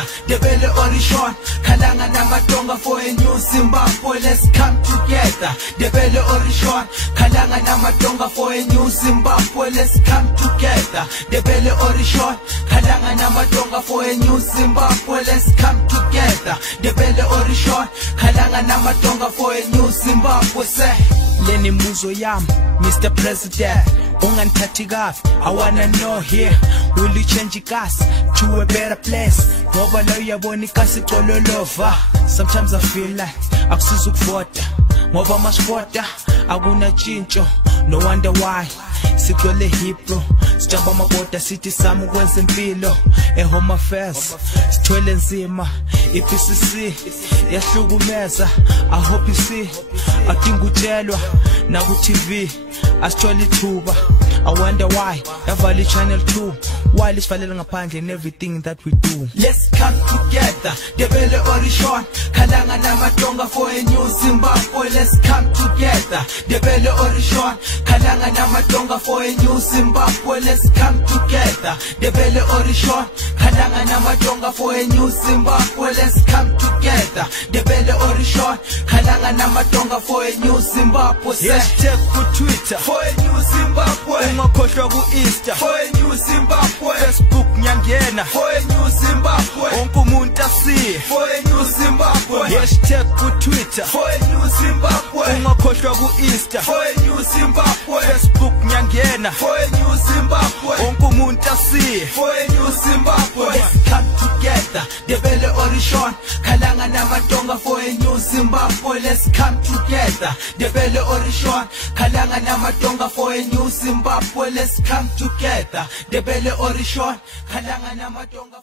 together. Debele Orishon, Kalanga Namatonga for a new Zimbabwe. Let's come together. Debele Orishon, Kalanga Namatonga for a new Zimbabwe. Let's come together. Debele Orishon, Kalanga Namatonga for a new Zimbabwe. Let's come together. Debele Orishon, Kalanga Namatonga for a new Zimbabwe. Say Lenny Muzo Yam, Mr. President. I wanna know here, will you change us to a better place? Sometimes I feel like akusizukuvota ngoba masivota akuna chincho. No wonder why sigcwele hipro sijamba amabhoda sithi sami ukwenza impilo eHome Affairs sithwele nzima. iPCC yahlukumeza. I hope you see adinga utshelwa na ku TV asithwele ithuba. I wonder why yavali channel 2, why lisivalela ngaphandle in everything that we do. Let's come together. Debele Orishon, Kalanga Namatonga for a new Zimbabwe. Let's come together. Debele Orishon, Kalanga Namatonga for a new Zimbabwe. Let's come together. Debele Orishon, Kalanga Namatonga for a new Zimbabwe. Let's come together. Debele Orishon, Kalanga Namatonga for a new Zimbabwe. Hashtag for Twitter for a new Zimbabwe. Ungakhohlwa ku Insta for a new Zimbabwe. Facebook nyangena for a new Zimbabwe. Wonke umuntu asiye for a new Zimbabwe. Hashtag ku Twitter for a new Zimbabwe. Ungakhohlwa ku Insta for a new Zimbabwe. Facebook nyangena for a new Zimbabwe. Wonke umuntu asiye for a new Zimbabwe. Let's come together. Debele Orishon, Kalanga Namatonga for a new Zimbabwe. Let's come together. Debele Orishon, Kalanga Namatonga for a new Zimbabwe. Let's come together. Debele Orishon, Kalanga Namatonga.